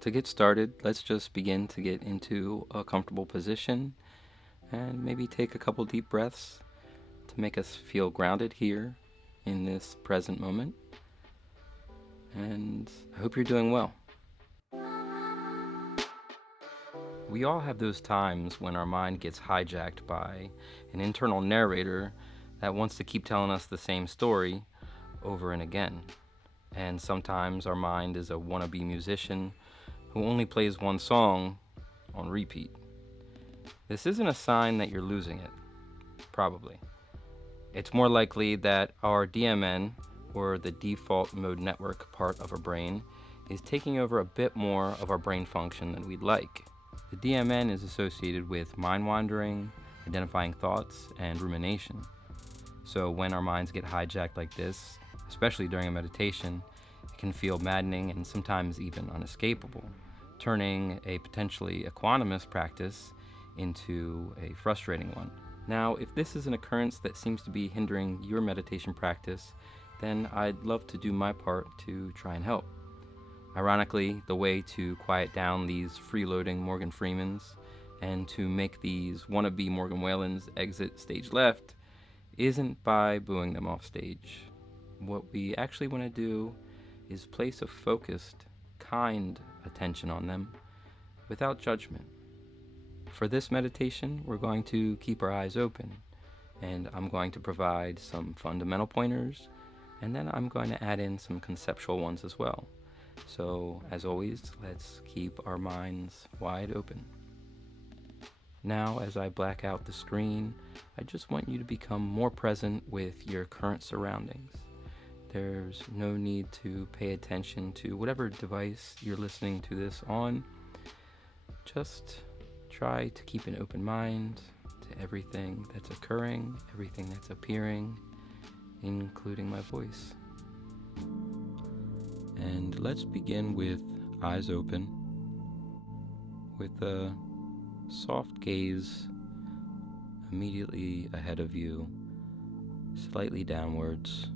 To get started, let's just begin to get into a comfortable position and maybe take a couple deep breaths to make us feel grounded here in this present moment. And I hope you're doing well. We all have those times when our mind gets hijacked by an internal narrator that wants to keep telling us the same story over and again. And sometimes our mind is a wannabe musician who only plays one song on repeat. This isn't a sign that you're losing it, probably. It's more likely that our DMN, or the default mode network part of our brain, is taking over a bit more of our brain function than we'd like. The DMN is associated with mind wandering, identifying thoughts, and rumination. So when our minds get hijacked like this, especially during a meditation, it can feel maddening and sometimes even unescapable, turning a potentially equanimous practice into a frustrating one. Now, if this is an occurrence that seems to be hindering your meditation practice, then I'd love to do my part to try and help. Ironically, the way to quiet down these freeloading Morgan Freemans and to make these wannabe Morgan Whalens exit stage left isn't by booing them off stage. What we actually want to do is place a focused, kind attention on them without judgment. For this meditation, we're going to keep our eyes open, and I'm going to provide some fundamental pointers, and then I'm going to add in some conceptual ones as well. So, as always, let's keep our minds wide open. Now, as I black out the screen, I just want you to become more present with your current surroundings. There's no need to pay attention to whatever device you're listening to this on. Just try to keep an open mind to everything that's occurring, everything that's appearing, including my voice. And let's begin with eyes open, with a soft gaze immediately ahead of you, slightly downwards.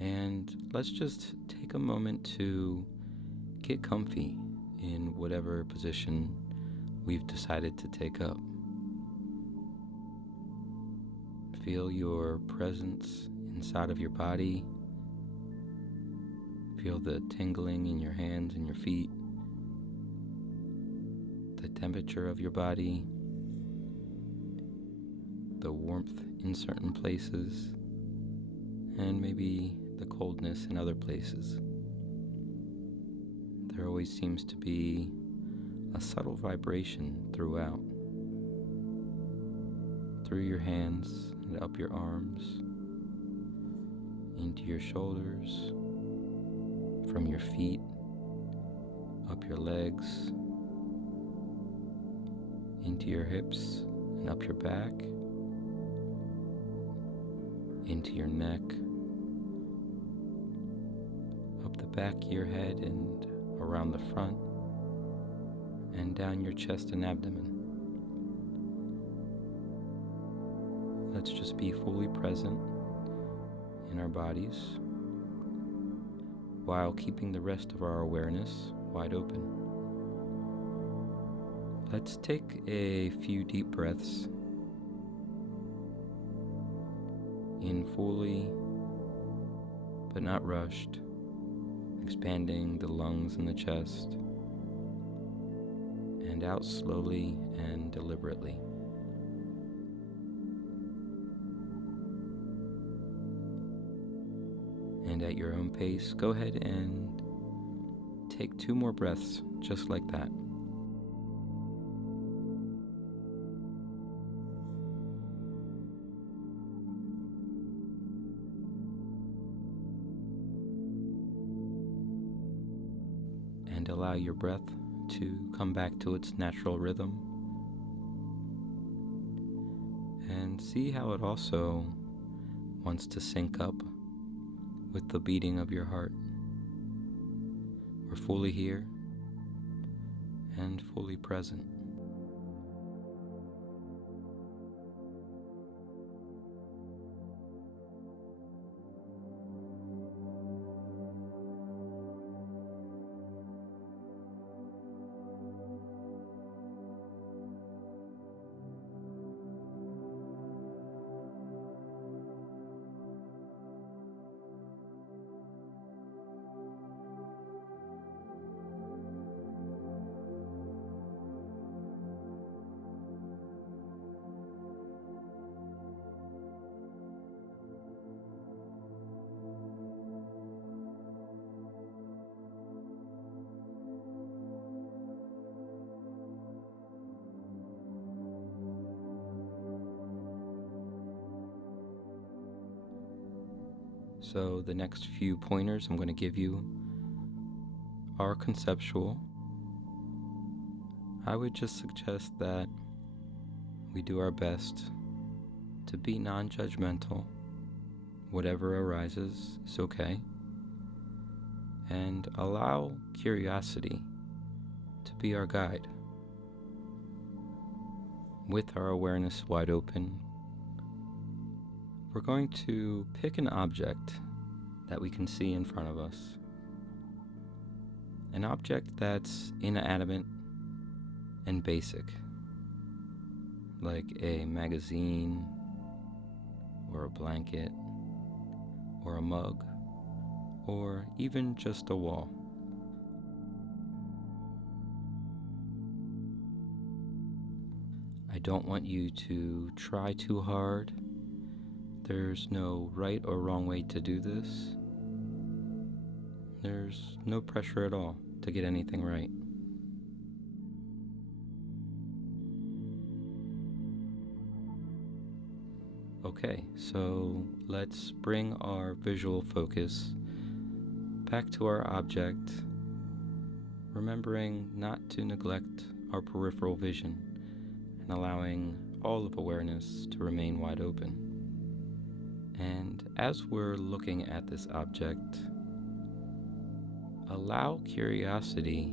And let's just take a moment to get comfy in whatever position we've decided to take up. Feel your presence inside of your body. Feel the tingling in your hands and your feet, the temperature of your body, the warmth in certain places, and maybe the coldness in other places. There always seems to be a subtle vibration throughout, through your hands and up your arms, into your shoulders, from your feet, up your legs, into your hips and up your back, into your neck, up the back of your head and around the front, and down your chest and abdomen. Let's just be fully present in our bodies while keeping the rest of our awareness wide open. Let's take a few deep breaths in fully, but not rushed, expanding the lungs and the chest, and out slowly and deliberately. And at your own pace, go ahead and take 2 more breaths just like that. And allow your breath to come back to its natural rhythm. And see how it also wants to sync up with the beating of your heart. We're fully here and fully present. So the next few pointers I'm going to give you are conceptual. I would just suggest that we do our best to be non-judgmental. Whatever arises is okay. And allow curiosity to be our guide. With our awareness wide open, we're going to pick an object that we can see in front of us. An object that's inanimate and basic, like a magazine, or a blanket, or a mug, or even just a wall. I don't want you to try too hard. There's no right or wrong way to do this. There's no pressure at all to get anything right. Okay, so let's bring our visual focus back to our object, remembering not to neglect our peripheral vision and allowing all of awareness to remain wide open. And as we're looking at this object, allow curiosity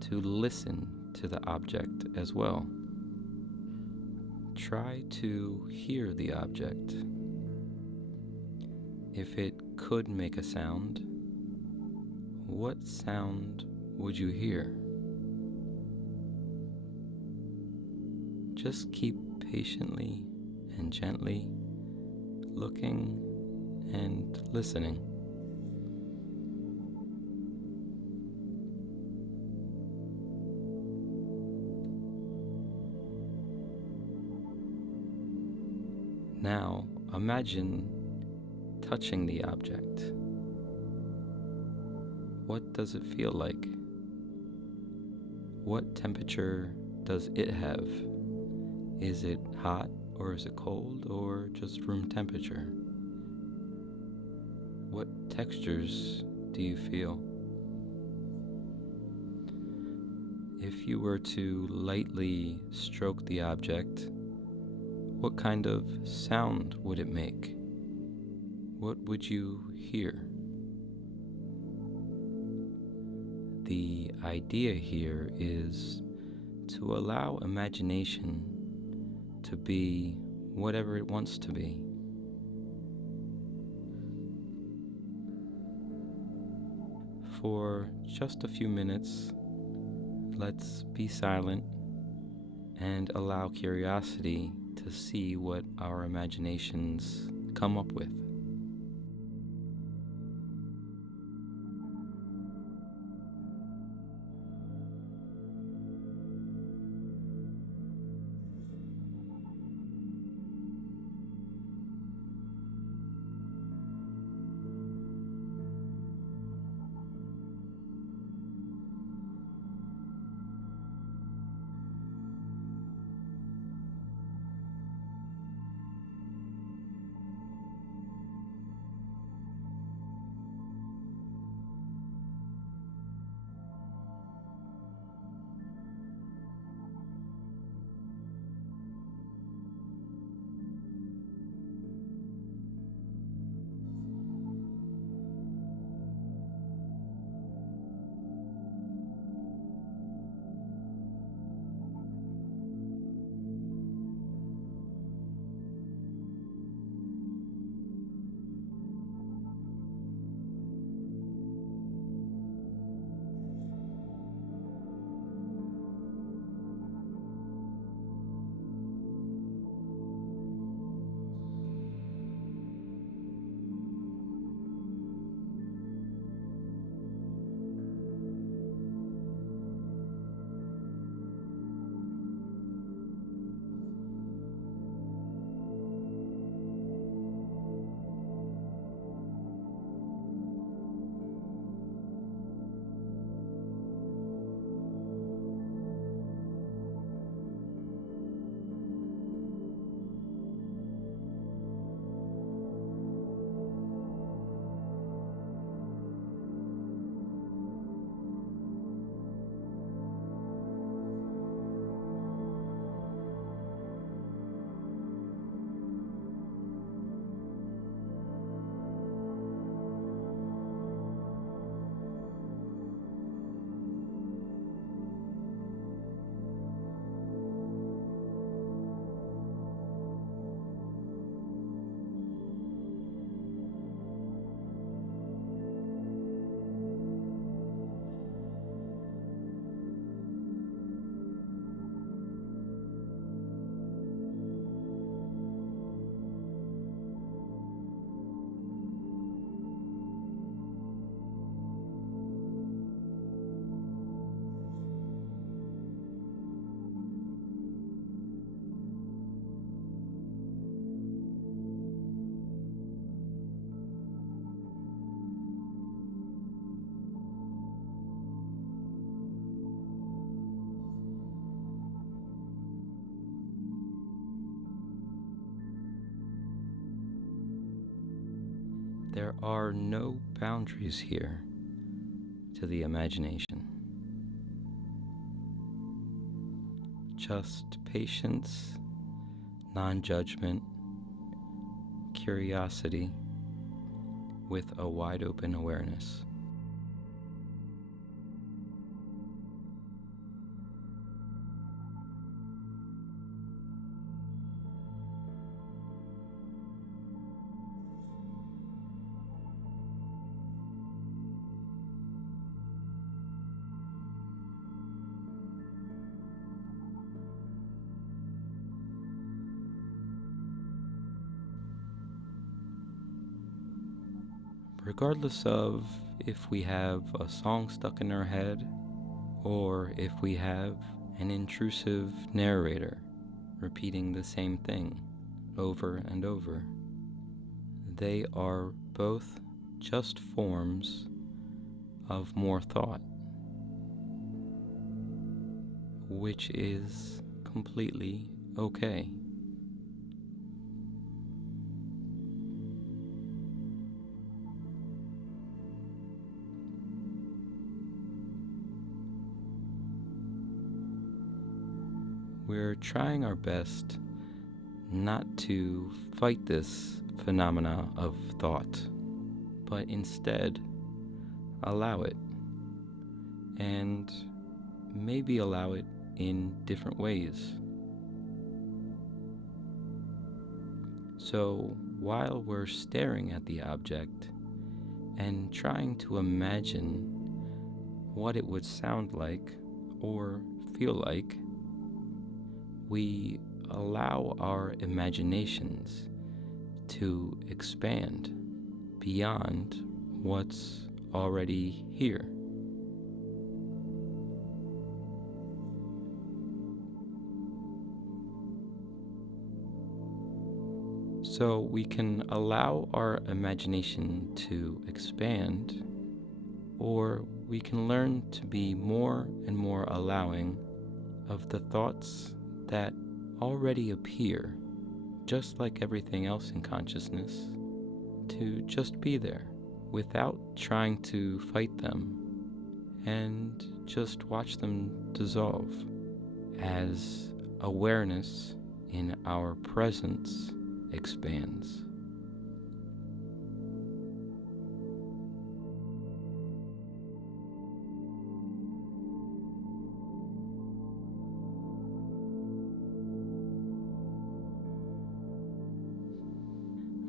to listen to the object as well. Try to hear the object. If it could make a sound, what sound would you hear? Just keep patiently and gently looking and listening. Now, imagine touching the object. What does it feel like? What temperature does it have? Is it hot, or is it cold, or just room temperature? What textures do you feel? If you were to lightly stroke the object, what kind of sound would it make? What would you hear? The idea here is to allow imagination to be whatever it wants to be. For just a few minutes, let's be silent and allow curiosity to see what our imaginations come up with. There are no boundaries here to the imagination. Just patience, non-judgment, curiosity with a wide open awareness. Regardless of if we have a song stuck in our head or if we have an intrusive narrator repeating the same thing over and over, they are both just forms of more thought, which is completely okay. We're trying our best not to fight this phenomena of thought, but instead allow it, and maybe allow it in different ways. So while we're staring at the object and trying to imagine what it would sound like or feel like, we allow our imaginations to expand beyond what's already here. So we can allow our imagination to expand, or we can learn to be more and more allowing of the thoughts that already appear, just like everything else in consciousness, to just be there without trying to fight them, and just watch them dissolve as awareness in our presence expands.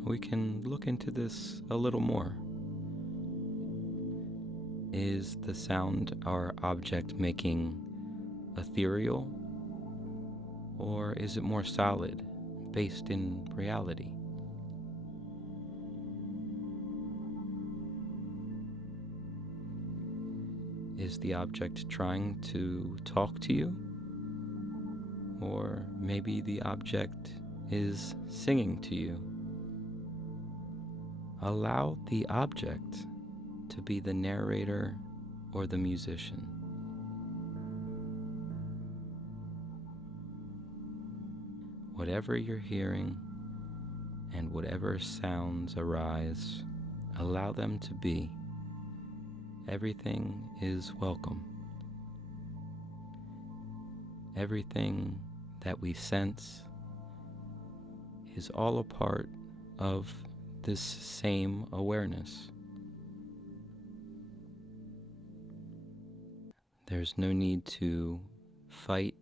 We can look into this a little more. Is the sound our object making ethereal, or is it more solid, based in reality? Is the object trying to talk to you? Or maybe the object is singing to you. Allow the object to be the narrator or the musician. Whatever you're hearing and whatever sounds arise, allow them to be. Everything is welcome. Everything that we sense is all a part of this same awareness. There's no need to fight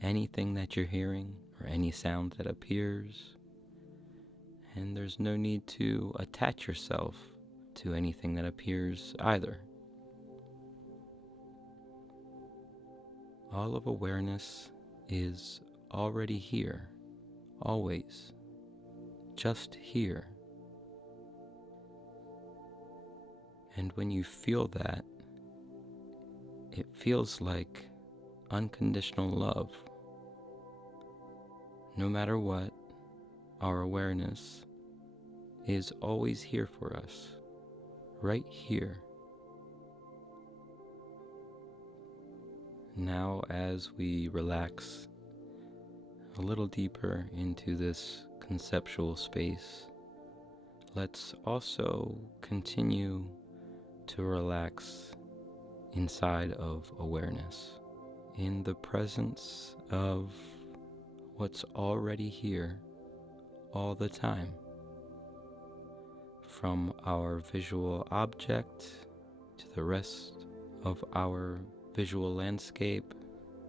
anything that you're hearing or any sound that appears, and there's no need to attach yourself to anything that appears either. All of awareness is already here, always, just here. And when you feel that, it feels like unconditional love. No matter what, our awareness is always here for us, right here. Now, as we relax a little deeper into this conceptual space, let's also continue to relax inside of awareness, in the presence of what's already here all the time. From our visual object to the rest of our visual landscape,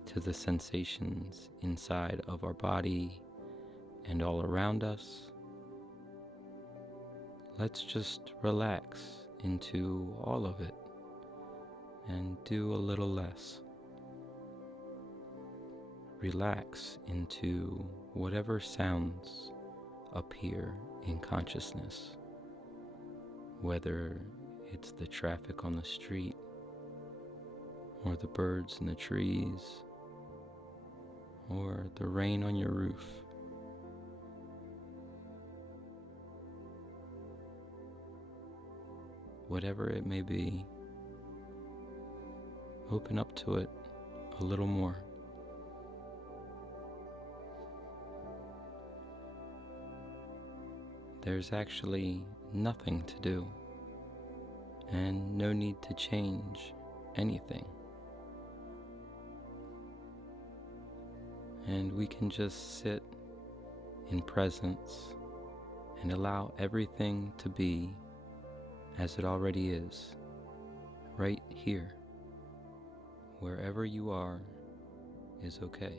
to the sensations inside of our body and all around us. Let's just relax into all of it and do a little less. Relax into whatever sounds appear in consciousness, whether it's the traffic on the street, or the birds in the trees, or the rain on your roof. Whatever it may be, open up to it a little more. There's actually nothing to do, and no need to change anything. And we can just sit in presence and allow everything to be as it already is, right here. Wherever you are is okay.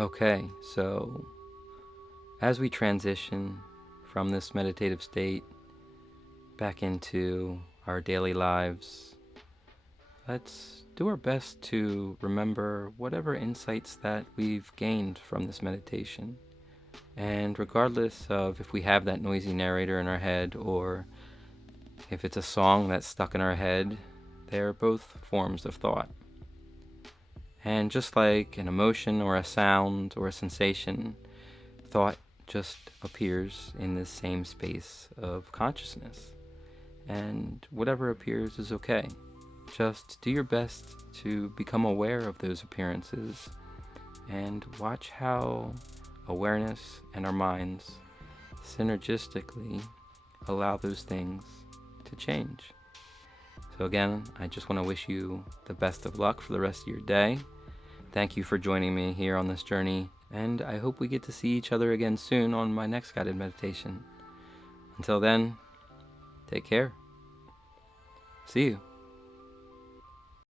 Okay, so as we transition from this meditative state back into our daily lives, let's do our best to remember whatever insights that we've gained from this meditation. And regardless of if we have that noisy narrator in our head or if it's a song that's stuck in our head, they're both forms of thought. And just like an emotion or a sound or a sensation, thought just appears in this same space of consciousness. And whatever appears is okay. Just do your best to become aware of those appearances and watch how awareness and our minds synergistically allow those things to change. So again, I just want to wish you the best of luck for the rest of your day. Thank you for joining me here on this journey, and I hope we get to see each other again soon on my next guided meditation. Until then, take care. See you.